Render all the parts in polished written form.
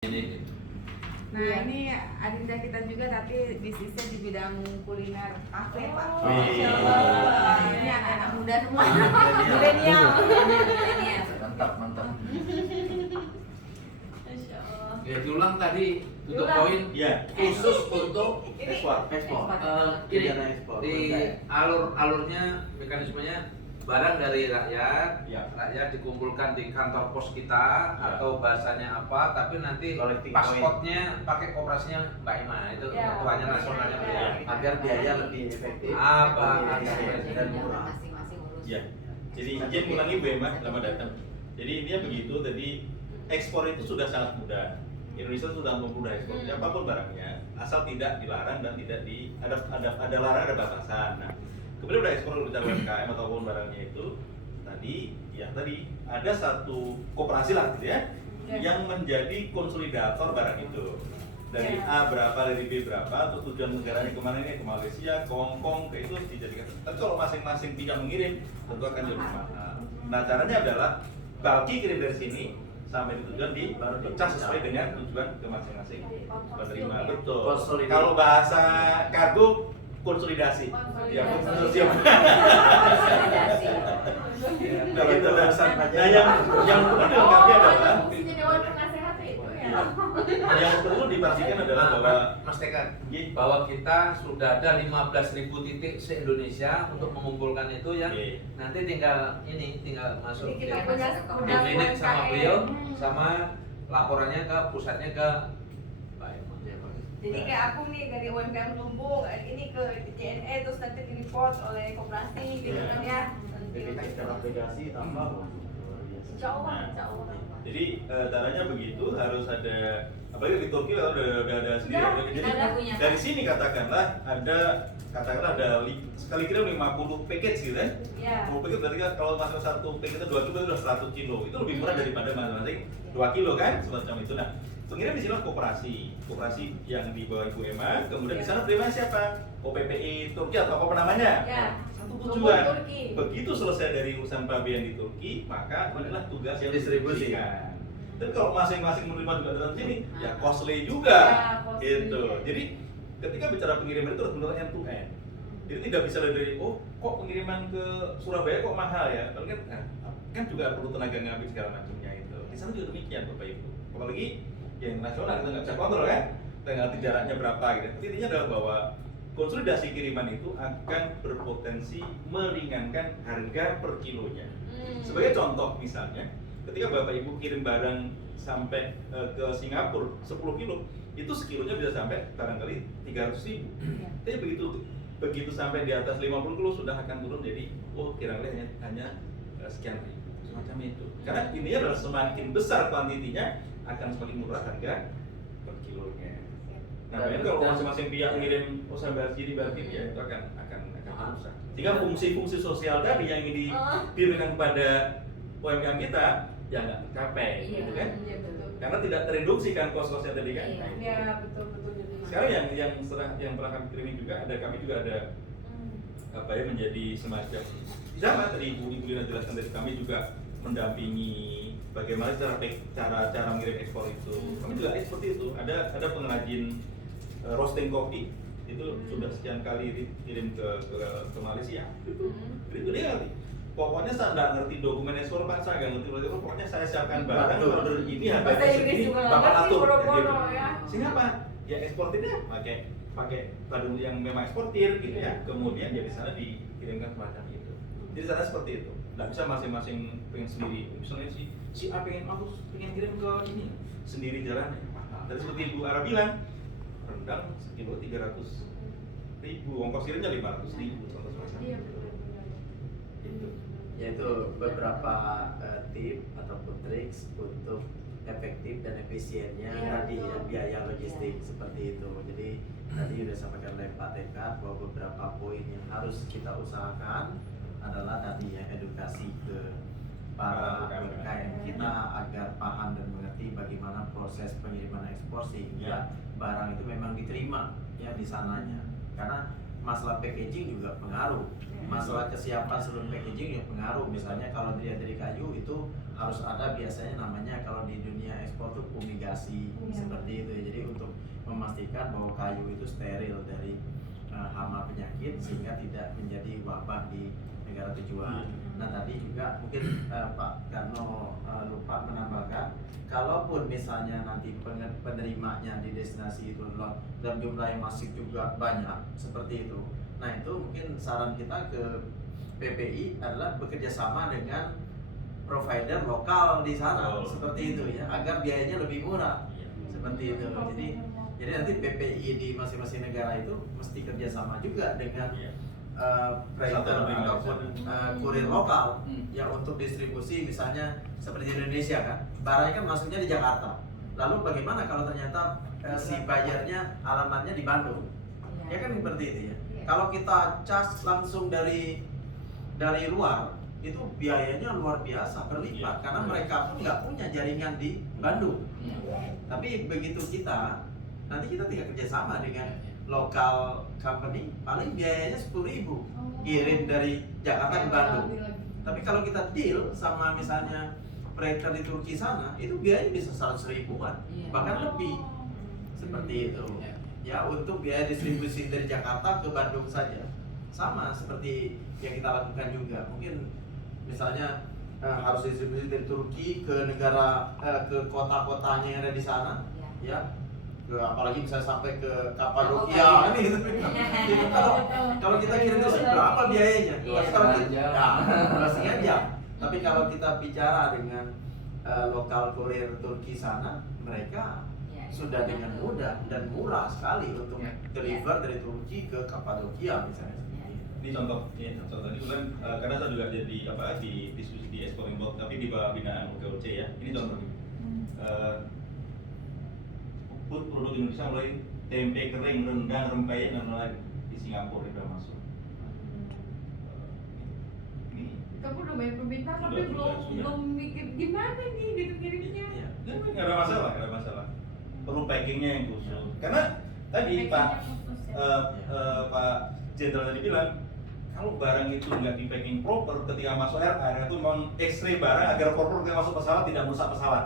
Ini. Nah ini Adinda kita juga tapi bisnisnya di bidang kuliner kafe Pak. Masya Allah. Ini anak-anak muda semua. Milenial. Mantap. Masya Allah. Ya, diulang tadi tutup Diulang. poin Iya. khusus untuk Ekspor. ini Dana ekspor. di alurnya mekanismenya barang dari rakyat, Ya. rakyat dikumpulkan di kantor pos kita Ya. atau bahasanya apa, tapi nanti Collecting paspotnya pakai koperasinya Mbak Ima itu Ya. ketuanya nasionalnya Ya. beliau. Agar biaya lebih efektif, Apa? lebih efisien dan murah. Masing-masing urus. Ya. Jadi izin ulangi Bu Emma, selamat datang. Jadi intinya begitu. Jadi ekspor itu sudah sangat mudah. Indonesia sudah mempermudah ekspor apapun barangnya, asal tidak dilarang dan tidak ada larang, ada batasan. Nah, kemudian udah ekspor udah UMKM ataupun barangnya itu tadi ada satu koperasi lah gitu ya, yang menjadi konsolidator barang itu. Dari A berapa, dari B berapa, terus tujuan negaranya kemana ini, ke Malaysia, ke Hongkong, ke itu dijadikan. Tapi kalau masing-masing pihak mengirim, tentu akan jadi mahal. Nah, caranya adalah bulky kirim dari sini sampai di tujuan dipecah sesuai dengan tujuan ke masing-masing penerima. Betul. Konsolidasi. Kalau bahasa kargo konsolidasi. Ya, konsorsium. Konsolidasi. Kalau itu urusan nah, pajak. yang perlu dilengkapi adalah Fungsinya Dewan Penasehat itu ya. yang perlu dipastikan adalah bahwa Mas Tekan, Iya. bahwa kita sudah ada 15.000 titik se-Indonesia untuk mengumpulkan itu yang Iya. nanti tinggal masuk Jadi kita di punya klinik sama UMKM. beliau sama laporannya ke pusatnya ke Mbak Emma. Jadi kayak aku nih dari UMKM Lumbung, ini ke JNE terus nanti di report oleh koperasi gitu Iya. kan ya. Jadi kita aplikasi tambah luar biasa. Insya Allah. jadi caranya begitu, harus ada, apalagi di Turki udah ada sendiri. Ya, Jadi ada punya. dari sini katakanlah ada sekali kirim 50 package gitu kan. Iya. 50 package berarti kan kalau masuk satu package itu 2 kilo itu udah 100 kilo. Itu lebih murah daripada masing-masing 2 kilo kan, semacam itu. Nah, pengirim di sini koperasi yang di bawah Ibu Emma, kemudian di sana penerima siapa? OPPI Turki atau apa namanya? Ya. Satu Lumbung tujuan. Turki. Begitu selesai dari urusan pabean di Turki, maka inilah tugas yang Distribusi. distribusikan. Dan kalau masing-masing menerima juga dalam sini, ya costly juga. Ya, costly. Gitu. Jadi ketika bicara pengiriman itu harus benar end to end. Jadi tidak bisa dari kok pengiriman ke Surabaya kok mahal ya? Kalau kan juga perlu tenaga ngambil segala macamnya itu. Di sana juga demikian Bapak Ibu. Apalagi yang nasional kita nggak bisa kontrol kan? Kita nggak tahu jaraknya berapa gitu. Tapi intinya adalah bahwa konsolidasi kiriman itu akan berpotensi meringankan harga per kilonya. Sebagai contoh misalnya, ketika Bapak Ibu kirim barang sampai ke Singapura 10 kilo, itu sekilonya bisa sampai barangkali 300.000. Tapi begitu sampai di atas 50 kilo sudah akan turun jadi kira-kira hanya sekian ribu semacam itu. Karena ini adalah semakin besar kuantitinya akan semakin murah harga per kilonya. Nah, kalau masing-masing pihak ngirim sampai sini berarti ya itu akan susah. Sehingga fungsi-fungsi sosial tadi yang ingin diberikan kepada UMKM kita ya nggak tercapai, gitu kan? Iya betul. Karena tidak tereduksi kan kos-kosnya tadi kan. Iya. Nah, itu. Ya betul. Sekarang yang pernah kami kirimin juga kami juga ada apa ya menjadi semacam sama tadi Ibu Lina jelaskan dari kami juga mendampingi bagaimana cara mengirim ekspor itu. Kami juga seperti itu. Ada pengrajin roasting kopi itu sudah sekian kali dikirim ke Malaysia. Itu dia ngerti. Pokoknya saya nggak ngerti dokumen ekspor Pak, saya nggak ngerti ekspor. Pokoknya saya siapkan barang Betul. order ini Bahasa harganya Inggris segini, juga nggak Bapak ngerti, atur. boro-boro Gitu. ya. Sehingga apa? Ya eksportirnya pakai badung yang memang eksportir gitu ya. Kemudian ya di sana dikirimkan semacam itu. Jadi sana seperti itu. Nggak bisa masing-masing pengen sendiri. Misalnya si A pengen kirim ke ini sendiri jalannya. Tadi seperti Ibu Ara bilang, rendang sekilo 300.000, ongkos kirimnya 500.000, contoh semacam Iya itu. Gitu. Yaitu beberapa tip ataupun trik untuk efektif dan efisiennya Iya, tadi ya, betul. biaya logistik seperti itu. Jadi tadi sudah sampaikan oleh Pak Tekat bahwa beberapa poin yang harus kita usahakan adalah tadi ya edukasi ke para UMKM kita agar paham dan mengerti bagaimana proses pengiriman ekspor sehingga barang itu memang diterima ya di sananya. Karena masalah packaging juga pengaruh, masalah kesiapan sebelum packaging juga pengaruh. Misalnya kalau dilihat dari kayu itu harus ada biasanya namanya kalau di dunia ekspor tuh fumigasi seperti itu ya. Jadi untuk memastikan bahwa kayu itu steril dari hama penyakit sehingga tidak menjadi wabah di negara tujuan. Nah tadi juga mungkin Pak Karno lupa menambahkan, kalaupun misalnya nanti penerimanya di destinasi itu adalah dalam jumlah yang masif juga banyak seperti itu. Nah itu mungkin saran kita ke PPI adalah bekerja sama dengan provider lokal di sana seperti itu ya, agar biayanya lebih murah seperti itu. Jadi nanti PPI di masing-masing negara itu mesti kerjasama juga dengan freighter ataupun kurir lokal yang untuk distribusi, misalnya seperti di Indonesia kan, barangnya kan masuknya di Jakarta. Lalu bagaimana kalau ternyata si bayarnya alamatnya di Bandung? Ya kan seperti itu ya. Kalau kita cas langsung dari luar, itu biayanya luar biasa berlipat karena mereka pun nggak punya jaringan di Bandung. Tapi begitu kita nanti kita tinggal kerjasama dengan lokal company, paling biayanya 10.000 kirim dari Jakarta ke Bandung. Tapi kalau kita deal sama misalnya freighter di Turki sana, itu biayanya bisa 100.000-an, bahkan lebih seperti itu. Ya untuk biaya distribusi dari Jakarta ke Bandung saja sama seperti yang kita lakukan juga. Mungkin misalnya harus distribusi dari Turki ke negara ke kota-kotanya yang ada di sana, ya. Apalagi bisa sampai ke Kapadokia ini gitu. Itu kalau kita kirim ke sini berapa biayanya? Kalau kita jam. Tapi kalau kita bicara dengan lokal kurir Turki sana, mereka sudah dengan mudah dan murah sekali untuk deliver dari Turki ke Kapadokia misalnya. Ini contoh ini kan karena saya juga jadi di diskusi di ekspor import tapi di bawah binaan OKOC ya. Ini contoh nih. Food produk Indonesia mulai tempe kering, rendang, rempeyek dan lain di Singapura udah masuk. Ini Kamu udah banyak permintaan tapi belum mikir gimana nih dikirimnya. nggak ada masalah. Perlu packingnya yang khusus. Karena tadi Pak Jenderal tadi bilang kalau barang itu nggak di packing proper ketika masuk air itu memang X-ray barang agar proper ketika masuk pesawat tidak merusak pesawat.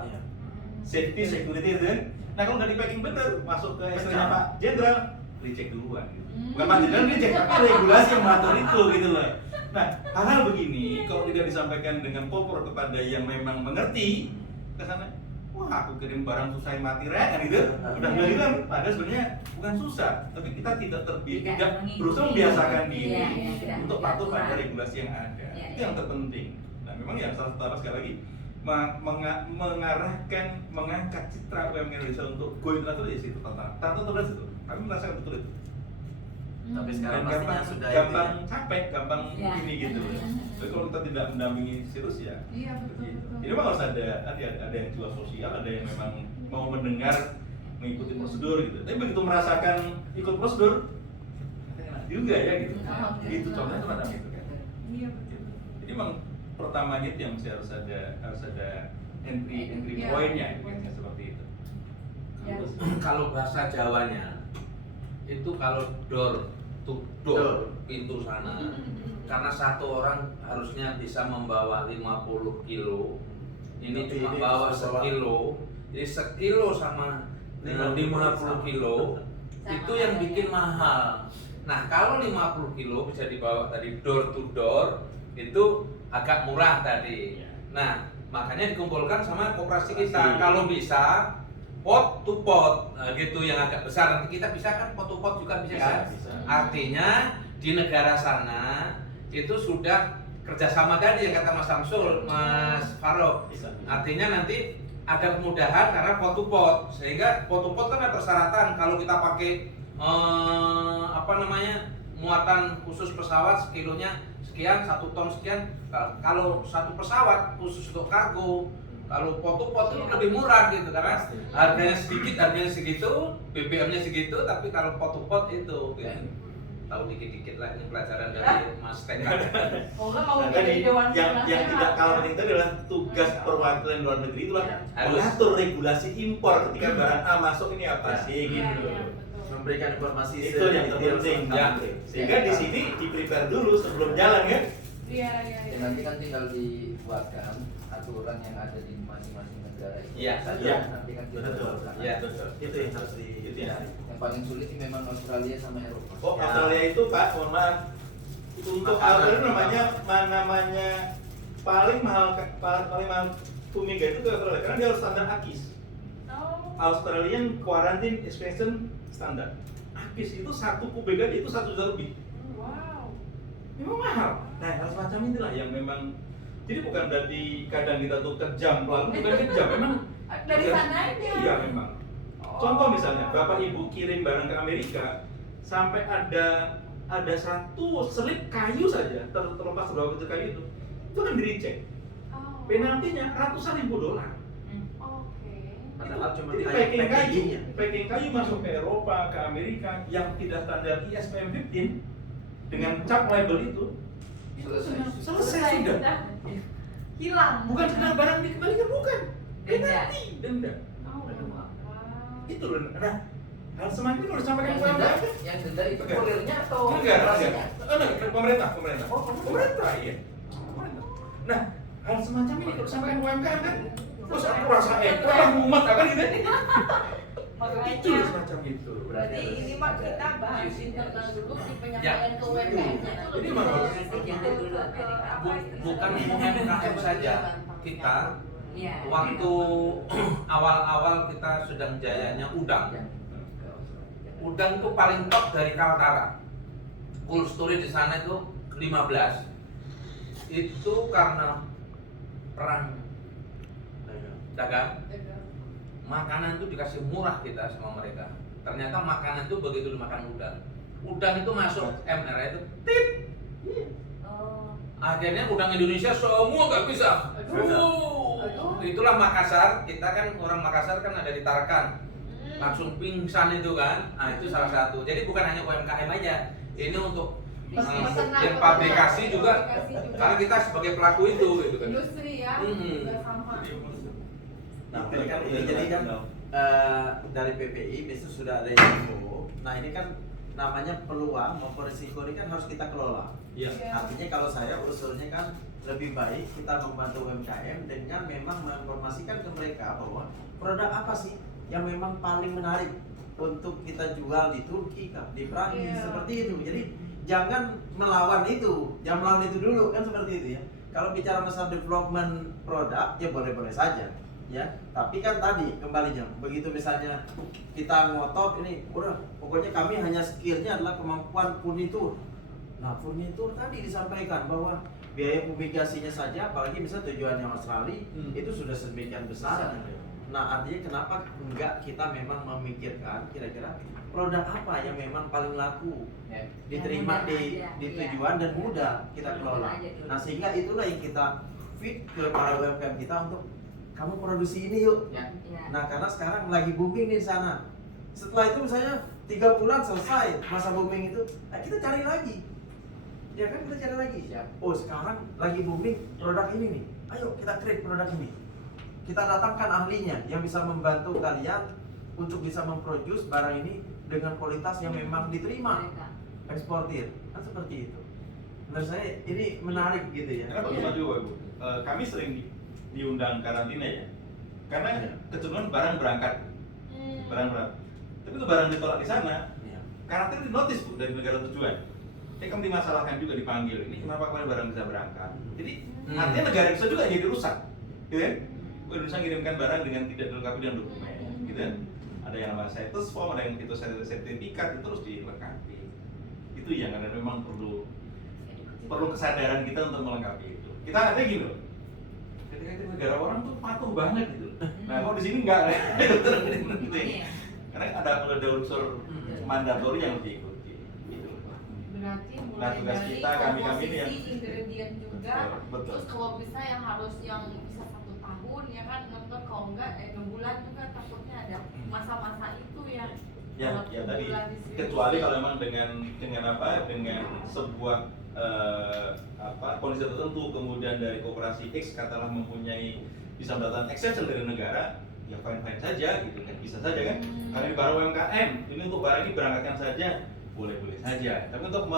Safety, security itu kan. Nah kalau nggak di packing bener masuk ke X-ray-nya Pak Jenderal, dicek duluan gitu. Bukan Pak Jenderal dicek, tapi regulasi yang mengatur itu gitu loh. Nah hal-hal begini kalau tidak disampaikan dengan proper kepada yang memang mengerti ke sana, wah aku kirim barang susah mati kan gitu. Udah bilang gitu kan, padahal sebenarnya bukan susah, tapi kita tidak berusaha membiasakan diri untuk patuh pada regulasi yang ada. Itu yang terpenting. Nah memang yang salah satu sekali lagi mengangkat citra UMKM Indonesia untuk go internasional di situ tantangan itu. Kami merasakan betul itu. Tapi sekarang pastinya sudah gampang itu ya. capek, gampang ini gitu. Tapi kalau kita tidak mendampingi serius ya. Iya betul. Jadi memang harus ada yang jiwa sosial, ada yang memang mau mendengar, mengikuti prosedur gitu. Tapi begitu merasakan ikut prosedur, enak juga ya gitu. Itu contohnya semacam itu kan. Iya betul. Jadi memang pertamanya itu yang harus ada entry point-nya gitu, seperti itu. Kalau bahasa Jawanya itu kalau door to door pintu sana, karena satu orang harusnya bisa membawa 50 kilo, ini cuma bawa sekilo, jadi sekilo sama dengan 50 kilo itu yang bikin mahal. Nah kalau 50 kilo bisa dibawa tadi door to door itu agak murah tadi. Nah makanya dikumpulkan sama koperasi kita. Kalau bisa pot to pot gitu yang agak besar, nanti kita bisa kan pot to pot juga bisa kan? Artinya di negara sana itu sudah kerjasama tadi yang kata Mas Samsul, Mas Farouk. Artinya nanti ada kemudahan karena pot to pot, sehingga pot to pot kan ada persyaratan. Kalau kita pakai muatan khusus pesawat sekilonya sekian, 1 ton sekian. Kalau satu pesawat khusus untuk kargo, kalau pot to pot itu lebih murah gitu karena harganya sedikit, harganya segitu, BBM-nya segitu, tapi kalau pot to pot itu tahu dikit-dikit lah, ini pelajaran dari Mas Teka. Oh enggak mau Nah, jadi tadi dewan yang tidak kalah penting itu adalah tugas perwakilan luar negeri itulah mengatur regulasi impor ketika barang A masuk ini apa sih gitu. memberikan informasi Itu yang sedetail terpenting. Ya. Sehingga di sini di prepare dulu sebelum jalan kan. Iya, iya, Ya, iya. nanti kan tinggal dibuatkan aturan yang ada di masing-masing negara itu. Iya, Saja, iya. nanti kan kita Betul. lakukan. Iya. Betul. Itu yang harus Itu ya. Yang paling sulit ini memang Australia sama Eropa. Oh, Ya. Australia itu Pak, mohon maaf. Untuk Makanan. Australia namanya paling mahal Fumiga itu ke Australia karena dia harus standar AKIS. Oh. Australian Quarantine Expansion Standard. AKIS itu satu kubega itu 1 juta lebih. Wow. Memang mahal. Nah, hal semacam inilah yang memang jadi bukan berarti kadang kita tuh kejam lalu bukan kejam, memang Dari sananya. Iya memang. Oh. Contoh misalnya, Bapak Ibu kirim barang ke Amerika sampai ada satu selip kayu saja terlepas berapa kecil kayu itu kan di-recheck. Oh. Penaltinya ratusan ribu dolar. Oke. Padahal cuma Jadi hanya packing kayu, packagingnya. packing kayu masuk ke Eropa, ke Amerika yang tidak standar ISPM 15 dengan cap label itu selesai sudah. Hilang. Bukan sekedar barang dikembalikan, bukan. Denda. Penalti, denda. Oh. Aduh, Wow. Itu loh. Nah, hal semacam itu harus disampaikan Yang ke denda, UMKM. yang denda itu Enggak. kulirnya atau Enggak, operasinya? pemerintah. Oh, Pemerintah, iya. Pemerintah. Nah, hal semacam ini kalau disampaikan ke UMKM kan, terus aku rasa lah mumet apa gitu. Itu loh semacam itu. Berarti ini mah kita bahas internal dulu di penyampaian ke UMKM-nya. Jadi memang harus. Bukan UMKM saja, kita Iya. waktu awal-awal kita sedang jayanya udang. Udang itu paling top dari Kaltara. Cold storage di sana itu 15. Itu karena perang dagang. Makanan itu dikasih murah kita sama mereka. Ternyata makanan itu begitu dimakan udang itu masuk MR itu tit. Oh. Akhirnya udang Indonesia semua nggak bisa. Aduh. Itulah Makassar. Kita kan orang Makassar kan ada di Tarakan. Langsung pingsan itu kan. Nah itu salah satu. Jadi bukan hanya UMKM aja. Ini untuk yang pabrikasi juga. Karena kita sebagai pelaku itu gitu kan. Industri ya, juga sama. Nah, ini kan ini jadi kan dari PPI besok sudah ada info. Nah, ini kan namanya peluang maupun risiko ini kan harus kita kelola. Iya. Artinya kalau saya usulnya kan lebih baik kita membantu UMKM dengan memang menginformasikan ke mereka bahwa produk apa sih yang memang paling menarik untuk kita jual di Turki, di Prancis, Iya. seperti itu. Jadi jangan melawan itu, jangan melawan itu dulu kan seperti itu ya. Kalau bicara masalah development produk ya boleh-boleh saja. Ya, tapi kan tadi kembalinya begitu misalnya kita ngotot ini udah pokoknya kami hanya skillnya adalah kemampuan furnitur. Nah furnitur tadi disampaikan bahwa biaya fumigasinya saja apalagi misalnya tujuannya Australia itu sudah sedemikian besar. Nah artinya kenapa enggak kita memang memikirkan kira-kira produk apa yang memang paling laku Ya. diterima Yang mudah di aja, tujuan dan mudah kita Yang kelola. mudah aja dulu. Nah sehingga itulah yang kita feed ke para UMKM kita untuk kamu produksi ini yuk. Ya. Iya. Nah karena sekarang lagi booming nih di sana. Setelah itu misalnya 3 bulan selesai masa booming itu, nah kita cari lagi. Ya kan kita cari lagi. Siap. Oh sekarang lagi booming produk ini nih. Ayo kita create produk ini. Kita datangkan ahlinya yang bisa membantu kalian untuk bisa memproduce barang ini dengan kualitas yang memang diterima eksportir. Kan seperti itu. Menurut saya ini menarik gitu ya. Karena bagus juga Bu. Kami sering diundang karantina ya. Karena Iya. kecenderungan barang berangkat. Tapi itu barang ditolak di sana. Iya. Karakter di notice Bu dari negara tujuan. Kami dimasalahkan juga dipanggil. Ini kenapa kalian barang bisa berangkat? Jadi artinya negara bisa juga jadi rusak, gitu kan? Indonesia mengirimkan barang dengan tidak dilengkapi dengan dokumen, gitu kan? Ada yang namanya status form, ada yang itu sertifikat itu terus dilengkapi. Itu yang karena memang perlu kesadaran kita untuk melengkapi itu. Kita ada gini loh. Ketika kita negara orang tuh patuh banget gitu. Nah, kok di sini enggak ya? Gitu ya. Karena ada unsur mandatori yang harus diikuti. Gitu. Berarti Nah, mulai tugas dari kita, kami ini yang ingredient juga. Betul. Terus kalau bisa yang harus yang bisa 1 tahun ya kan, nonton kalau enggak 6 bulan juga takutnya ada masa-masa itu ya. Ya, Kalau ya tadi bulan distribusi. kecuali kalau memang dengan sebuah kondisi tertentu kemudian dari koperasi X katakanlah mempunyai bisa mendapatkan exception dari negara, ya fine saja gitu kan, bisa saja kan. Karena ini barang UMKM, ini untuk barang ini berangkatkan saja, boleh saja. Tapi untuk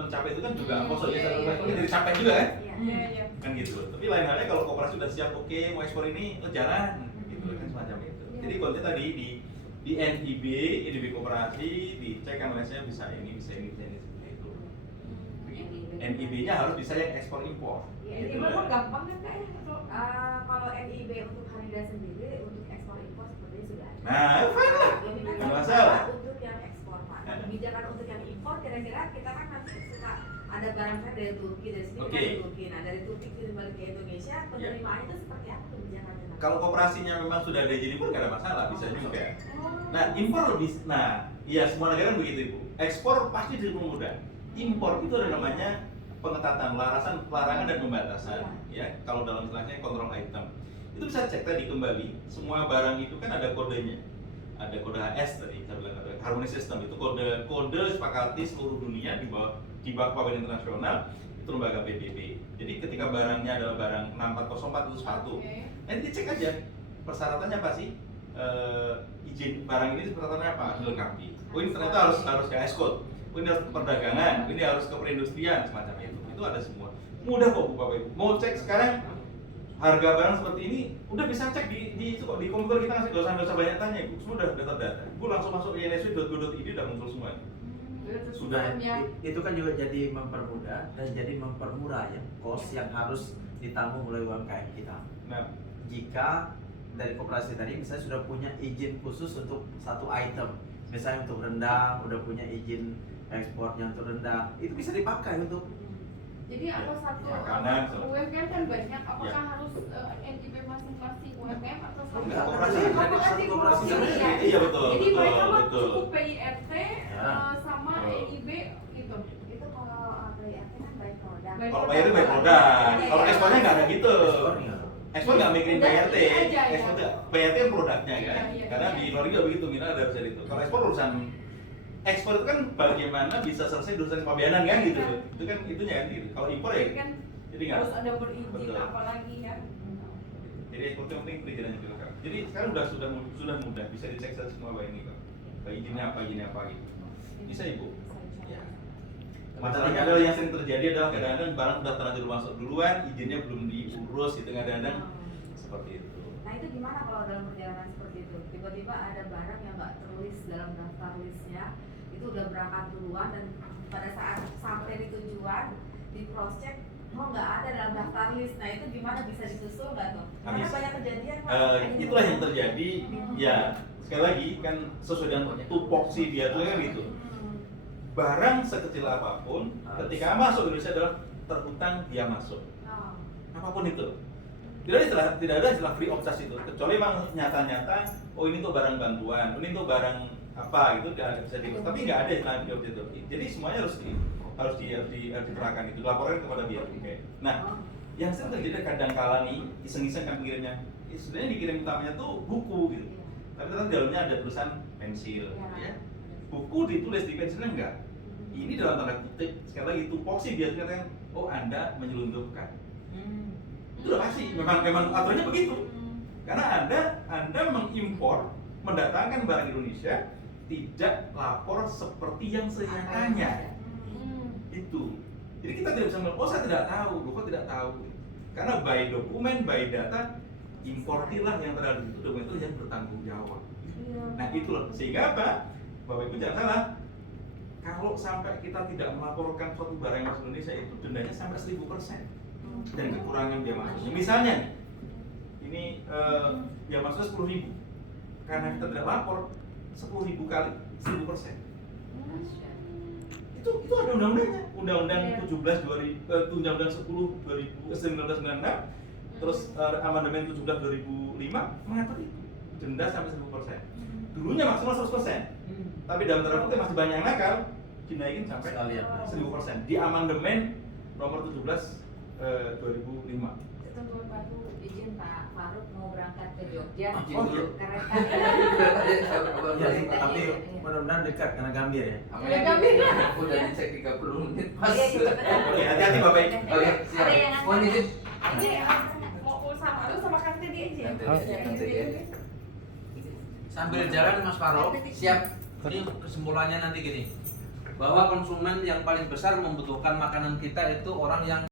mencapai itu kan juga maksudnya satu level jadi capek juga kan, Iya, iya. kan gitu. Tapi lain halnya kalau koperasi sudah siap, oke mau ekspor ini, jalan gitu kan, semacam itu. Jadi konten tadi di NIB koperasi dicek analisnya bisa ini seperti itu. NIB-nya harus bisa yang ekspor impor. Ini Gitu mah lah. gampang kan kak ya? Kalau NIB untuk Hanida sendiri untuk ekspor impor sepertinya sudah ada. Nah, fine lah. Jadi Nggak kan masalah. untuk yang ekspor pak. Nah, kebijakan untuk yang impor kira-kira kita kan nanti suka ada barang kan dari Turki, dari sini Oke. dari Turki. Nah dari Turki kirim balik ke Indonesia, penerimaannya itu seperti apa kebijakannya? Nak? Kalau koperasinya memang sudah ada izin impor nggak ada masalah, bisa juga. Oh. Nah, impor lebih, nah, iya semua negara kan begitu ibu. Ekspor pasti lebih mudah. Impor itu ada namanya pengetatan, larangan dan pembatasan. Ya, kalau dalam istilahnya kontrol item. Itu bisa cek tadi kembali. Semua barang itu kan ada kodenya. Ada kode HS tadi, saya bilang ada harmony system. Itu kode sepakati seluruh dunia di bawah Badan Internasional. Itu lembaga PBB. Jadi ketika barangnya adalah barang 6404 itu sepatu. Nanti cek aja persyaratannya apa sih? Izin barang ini persyaratannya apa? Dilengkapi. Oh ini ternyata harus KS code. Oh ini harus ke perdagangan. Ini harus ke perindustrian semacam itu. Itu ada semua. Mudah kok Bapak Ibu. Mau cek sekarang harga barang seperti ini udah bisa cek di komputer kita, ngasih gak usah banyak tanya Ibu. Semua udah data-data. Ibu langsung masuk insw.go.id udah muncul semua. Sudah itu kan juga jadi mempermudah dan jadi mempermurah ya cost yang harus ditanggung oleh UMKM kita. Nah, Jika dari koperasi tadi misalnya sudah punya izin khusus untuk satu item, misalnya untuk rendang udah punya izin ekspornya untuk rendang, itu bisa dipakai untuk Jadi apa satu makanan, UMKM kan banyak, apakah Ya. harus NIB masing-masing UMKM atau satu? Enggak, koperasi. Koperasi, Koperasi. ya. Iya betul. Jadi mereka mah betul. cukup PIRT Ya. sama Betul. NIB gitu. Itu kalau PIRT kan baik produk. Baik Kalau bayar itu baik produk. Kalau ekspornya nggak ada gitu. ekspornya. Ekspor nggak mikirin Udah, PRT, ini aja, ya. ekspor PRT kan produknya kan, Iya, iya, karena iya. di luar juga begitu, Mina ada bisa itu. Kalau ekspor urusan ekspor itu kan bagaimana bisa selesai urusan kepabeanan kan gitu, itu kan itunya kan gitu. Kalau impor ya, Jadi kan jadi nggak. harus ada berizin Betul. apalagi ya. Jadi ekspor itu yang penting perizinannya dulu kan. Jadi sekarang sudah mudah, bisa dicek semua bahwa ini kok, izinnya apa gitu. Bisa ibu. Ya. Masalahnya adalah yang sering terjadi adalah kadang-kadang barang sudah terlanjur masuk duluan, izinnya belum diurus, itu kadang-kadang seperti itu. Nah itu gimana kalau dalam perjalanan seperti itu? Tiba-tiba ada barang yang nggak tertulis dalam daftar listnya, itu udah berangkat duluan dan pada saat sampai di tujuan di cross check, nggak ada dalam daftar list. Nah itu gimana bisa disusul nggak tuh? Karena Bisa. banyak kejadian. Pak. Itulah yang terjadi. Ya sekali lagi kan sesuai dengan tupoksi dia tuh kan gitu. Barang sekecil apapun, ketika masuk ke Indonesia adalah terhutang dia masuk. Oh. Apapun itu. Tidak ada istilah free of charge itu, kecuali memang nyata-nyata, oh ini tuh barang bantuan, ini tuh barang apa gitu, bisa di, tapi nggak ada istilah free of charge itu. Jadi semuanya harus diterangkan itu, dilaporkan kepada biaya cukai. Nah, yang sering terjadi kadang kala nih, iseng-iseng kan pengirimnya, sebenarnya dikirim utamanya tuh buku gitu, tapi ternyata di dalamnya ada tulisan pensil, ya. Buku ditulis di pensilnya enggak. Ini dalam tanda kutip, sekali lagi tupoksi dia katakan, oh Anda menyelundupkan. Itu udah pasti, memang aturannya begitu. Karena Anda mengimpor, mendatangkan barang Indonesia tidak lapor seperti yang senyatanya. Itu. Jadi kita tidak bisa bilang, oh saya tidak tahu, loh kok tidak tahu. Karena by dokumen, by data, importilah yang terhadap itu dokumen itu yang bertanggung jawab. Nah itu loh, sehingga apa? Bapak Ibu jangan salah, kalau sampai kita tidak melaporkan suatu barang yang masuk Indonesia itu dendanya sampai 1000% dan kekurangan biaya masuknya. Misalnya nih, ini biaya masuknya 10.000, karena kita tidak lapor 10.000 kali 1000%. Itu ada undang-undangnya, Undang-Undang 1996, terus amandemen 17 2005 mengatur itu denda sampai 1000%. Dulunya maksimal 100%, tapi dalam tanda kutip masih banyak yang nakal, dinaikin sampai Sekalian. 1000% di amandemen nomor 17 2005. Tunggu Pak, izin Pak Faruk mau berangkat ke Jogja. Oh, iya. Kereta. Ya, tapi mudah-mudahan dekat karena Gambir ya. Ya, Gambir. Udah dicek 30 menit pas. Iya, iya, betul. Oke, hati-hati Bapak Ibu. Oke, siap. Ada yang Mohon izin. Ini mau sama atau sama KTD aja. KTD. Sambil jalan Mas Faro, Siap. ini kesimpulannya nanti gini, bahwa konsumen yang paling besar membutuhkan makanan kita itu orang yang